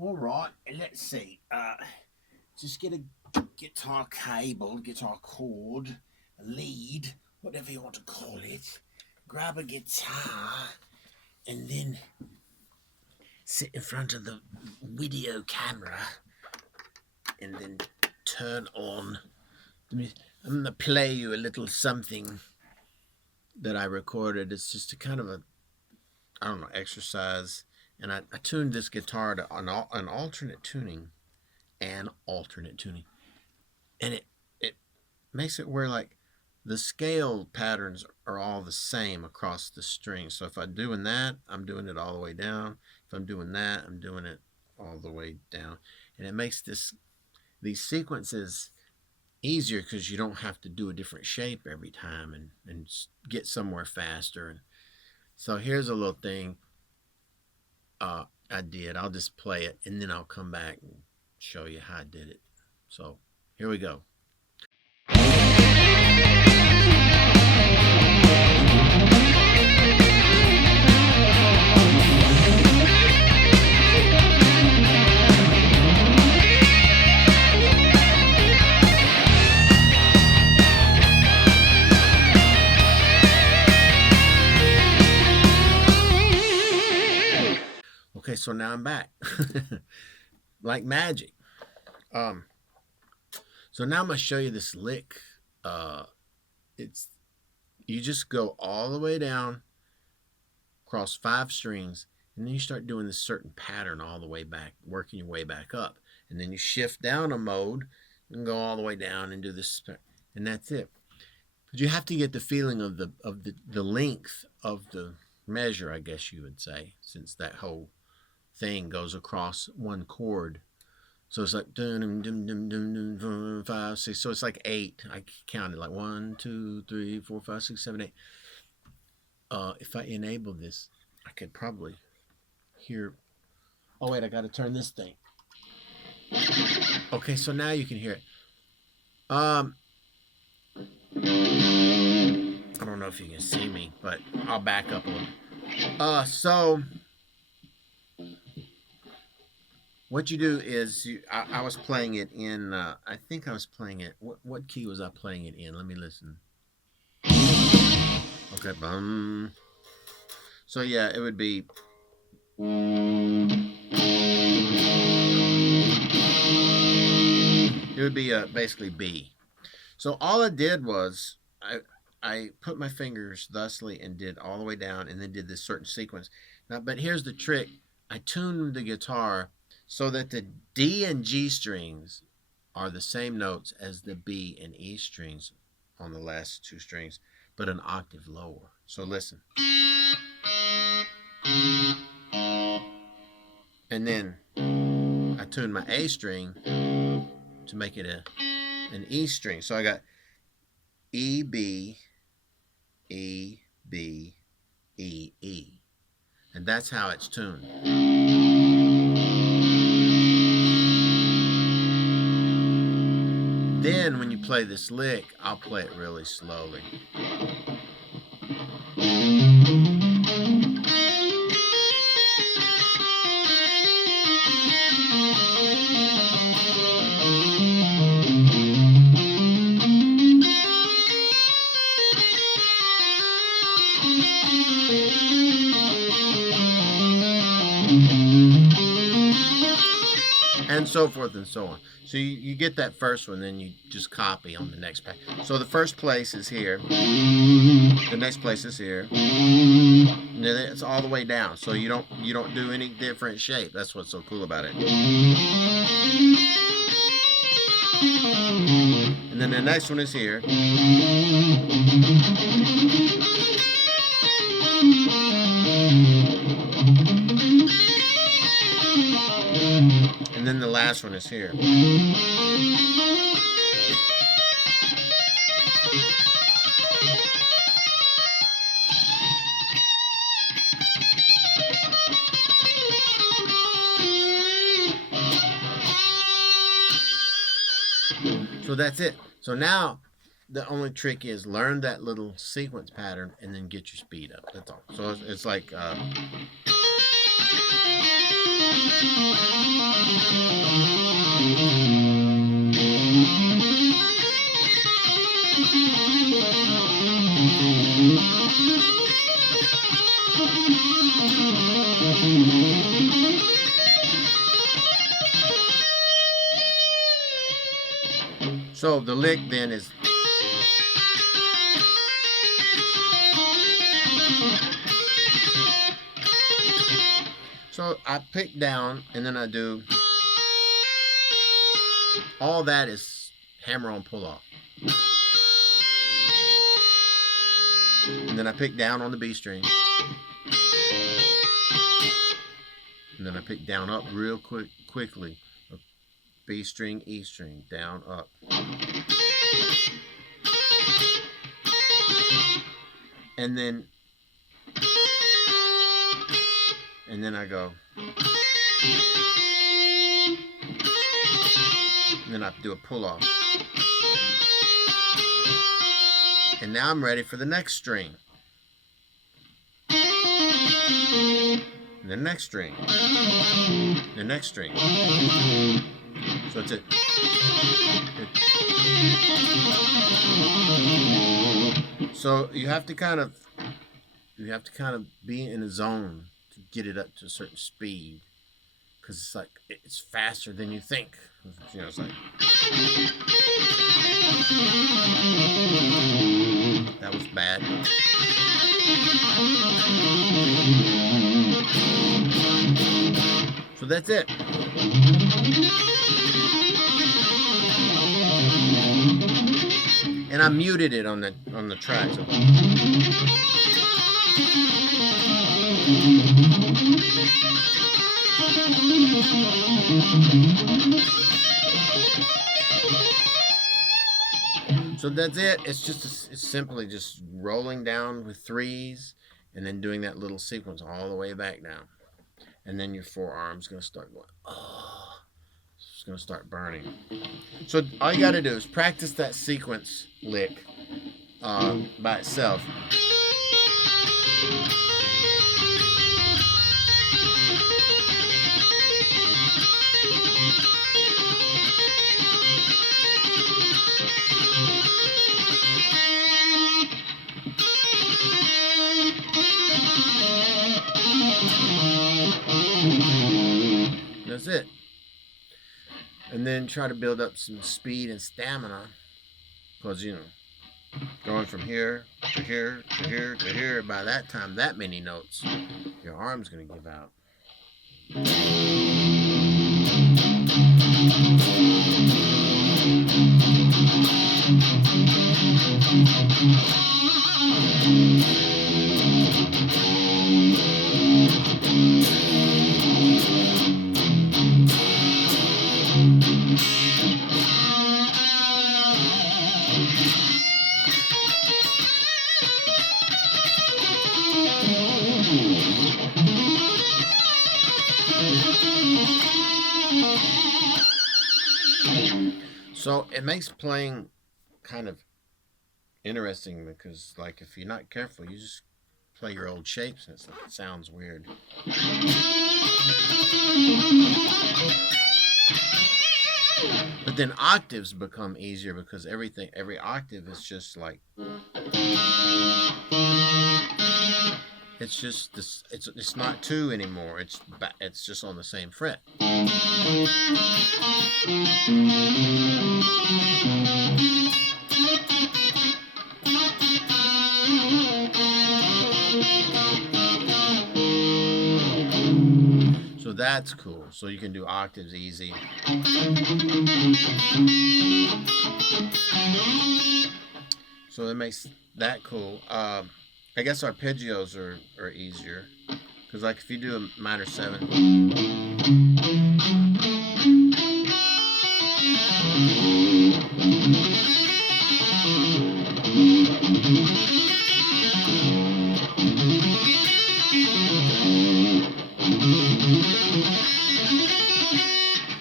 All right, let's see. Just get a guitar cable, guitar cord, a lead, whatever you want to call it. Grab a guitar and then sit in front of the video camera and then turn on. I'm going to play you a little something that I recorded. It's just a kind of a, I don't know, exercise. And I tuned this guitar to an alternate tuning. And it makes it where like the scale patterns are all the same across the string. So if I'm doing that, I'm doing it all the way down. If I'm doing that, I'm doing it all the way down. And it makes these sequences easier because you don't have to do a different shape every time and get somewhere faster. And so here's a little thing I did. I'll just play it and then I'll come back and show you how I did it. So here we go. Okay, so now I'm back. Like magic. So now I'm gonna show you this lick. It's you just go all the way down across 5 strings, and then you start doing this certain pattern all the way back, working your way back up, and then you shift down a mode and go all the way down and do this, and that's it. But you have to get the feeling of the length of the measure, I guess you would say, since that whole thing goes across one chord. So it's like dum dum dum dum dum 5 6. So it's like 8. I counted like 1 2 3 4 5 6 7 8. If I enable this, I could probably hear. Oh wait, I got to turn this thing. Okay, so now you can hear it. I don't know if you can see me, but I'll back up a little. So what you do is I was playing it in. I think I was playing it. What key was I playing it in? Let me listen. Okay, bum. So yeah, it would be. It would be basically B. So all I did was I put my fingers thusly and did all the way down, and then did this certain sequence. Now, but here's the trick: I tuned the guitar so that the D and G strings are the same notes as the B and E strings on the last 2 strings, but an octave lower. So listen. And then I tuned my A string to make it an E string. So I got E, B, E, B, E, E. And that's how it's tuned. Then when you play this lick, I'll play it really slowly. And so forth and so on. So you get that first one, then you just copy on the next page. So the first place is here. The next place is here. And then it's all the way down. So you don't do any different shape. That's what's so cool about it. And then the next one is here. And then the last one is here. So that's it. So now the only trick is learn that little sequence pattern and then get your speed up. That's all. So it's like So the lick then is so I pick down and then I do all that is hammer on pull off. And then I pick down on the B string. And then I pick down up real quickly. B string, E string, down, up. And then I go. And then I do a pull off. And now I'm ready for the next string. And the next string. The next string. So it's it. So you have to kind of be in a zone to get it up to a certain speed, because it's like it's faster than you think. You know, it's like that was bad. So that's it. And I muted it on the track. So that's it. It's simply just rolling down with threes and then doing that little sequence all the way back down. And then your forearm's going to start going, oh, it's going to start burning. So all you got to do is practice that sequence lick by itself. That's it. And then try to build up some speed and stamina, because, you know, going from here to here to here to here, by that time, that many notes, your arm's going to give out. So it makes playing kind of interesting, because, like, if you're not careful, you just play your old shapes and it sounds weird. But then octaves become easier, because every octave is just like, it's just this. It's not two anymore. It's just on the same fret. So that's cool. So you can do octaves easy. So it makes that cool. I guess arpeggios are easier, because, like, if you do a minor 7,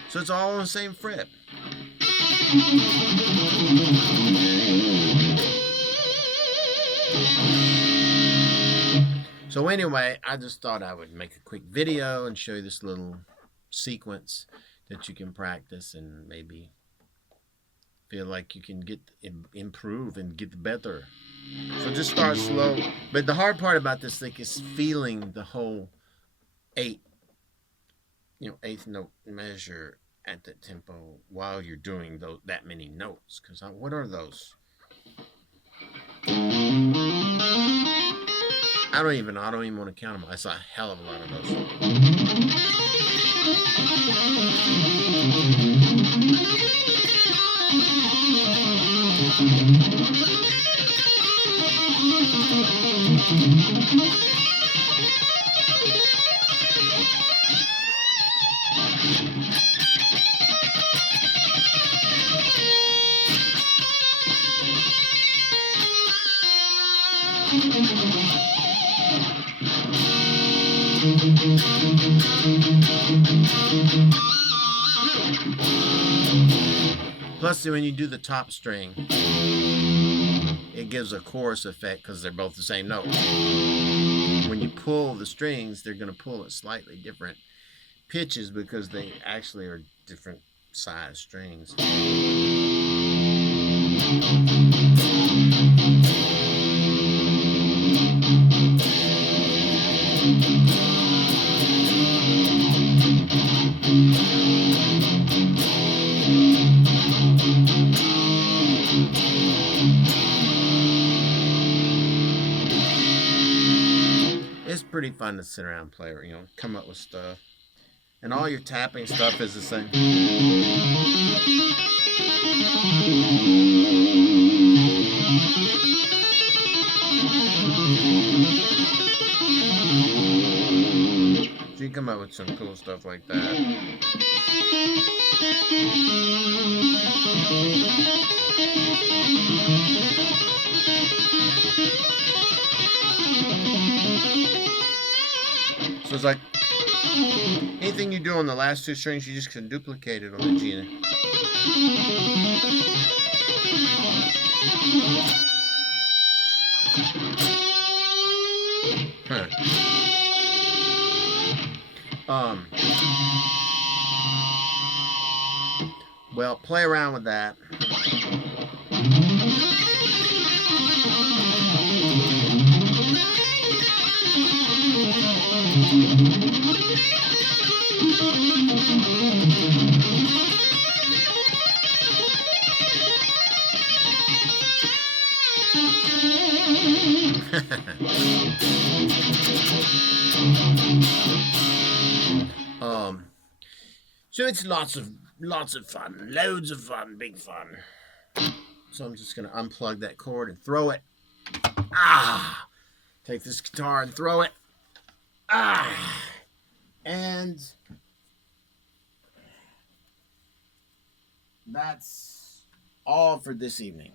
so it's all on the same fret. So anyway, I just thought I would make a quick video and show you this little sequence that you can practice and maybe feel like you can get improve and get better. So just start slow. But the hard part about this thing is feeling the whole eight, eighth note measure at the tempo while you're doing that many notes. Because what are those? I don't even want to count them. I saw a hell of a lot of those. Plus, when you do the top string, it gives a chorus effect because they're both the same note. When you pull the strings, they're going to pull at slightly different pitches because they actually are different size strings. It's pretty fun to sit around and play, come up with stuff. And all your tapping stuff is the same. So you come up with some cool stuff like that. So it's like anything you do on the last two strings, you just can duplicate it on the G. Well, play around with that. So it's lots of fun, loads of fun, big fun. So I'm just gonna unplug that cord and throw it. Take this guitar and throw it. And that's all for this evening.